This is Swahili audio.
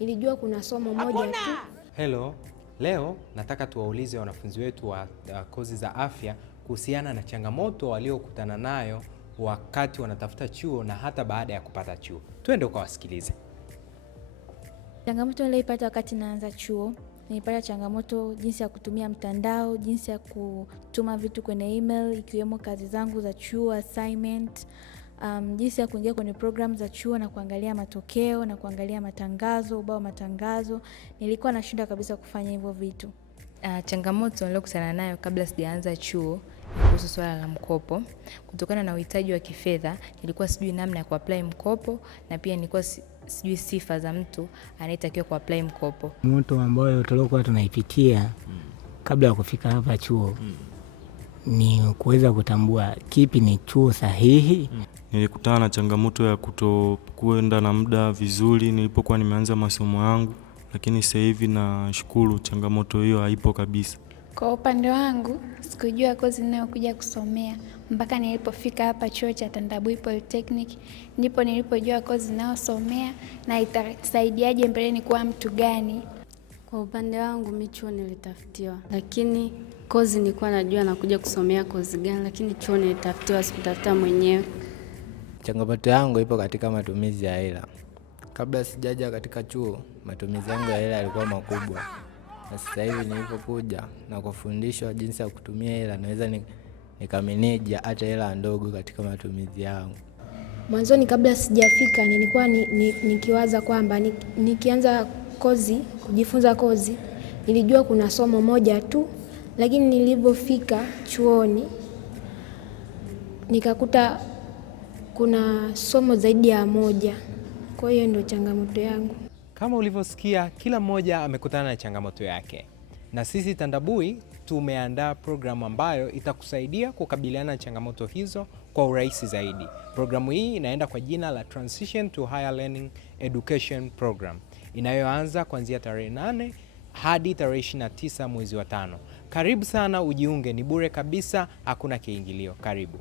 Nilijua kuna somo moja tu. Hello, leo nataka tuwaulize wanafunzi wetu wa kozi za afya kuhusiana na changamoto waliokutana nayo wakati wanatafuta chuo na hata baada ya kupata chuo. Twende ukawasikilize. Changamoto nilipata wakati naanza chuo, nilipata changamoto jinsi ya kutumia mtandao, jinsi ya kutuma vitu kwenye email, ikiwemo kazi zangu za chuo, assignment, jinsi ya kuingia kwenye program za chuo na kuangalia matokeo na kuangalia matangazo, ubao matangazo. Nilikuwa nashinda kabisa kufanya hivyo vitu. Changamoto niliyokutana nayo kabla sijaanza chuo kuhusu swala la mkopo. Kutokana na uhitaji wa kifedha, nilikuwa sijui namna ya kuapply mkopo na pia nilikuwa sijui sifa za mtu anayetakiwa kuapply mkopo. Moto ambayo tulikuwa tunaipitia kabla ya kufika hapa chuo ni kuweza kutambua kipi ni chuo sahihi. Nilikutana na changamoto ya kutokwenda na muda vizuri nilipokuwa nimeanza masomo yangu, lakini sasa hivi nashukuru changamoto hiyo haipo kabisa. Kwa upande wangu, sikujua kozi ninayokuja kusomea mpaka nilipofika hapa chuo cha Tandabui Polytechnic, ndipo nilipojua kozi ninayosomea na itasaidiaje mbeleni kuwa mtu gani. Kwa upande wangu mimi chuo nilitafutiwa, lakini kozi nilikuwa najua nakuja kusomea kozi gani, lakini chuo nilitafutiwa, sikutafuta mwenyewe. Changamoto yangu ipo katika matumizi ya hela. Kabla sijaja katika chuo, matumizi yangu ya hela yalikuwa makubwa. Na sasa hivi nilipokuja na kufundishwa jinsi ya kutumia hela, naweza nikamanage hata hela ndogo katika matumizi yangu. Mwanzoni kabla sijafika nilikuwa nikiwaza kwamba nikianza kozi, kujifunza kozi, nilijua kuna somo moja tu, lakini nilipofika chuoni nikakuta kuna somo zaidi ya moja. Kwa hiyo ndio changamoto yangu. Kama ulivyosikia, kila mmoja amekutana na changamoto yake. Na sisi Tandabui tumeandaa programu ambayo itakusaidia kukabiliana na changamoto hizo kwa urahisi zaidi. Programu hii inaenda kwa jina la Transition to Higher Learning Education Program, inayoanza kuanzia tarehe 8 hadi tarehe 29 mwezi wa 5. Karibu sana ujiunge, ni bure kabisa, hakuna kiingilio. Karibu.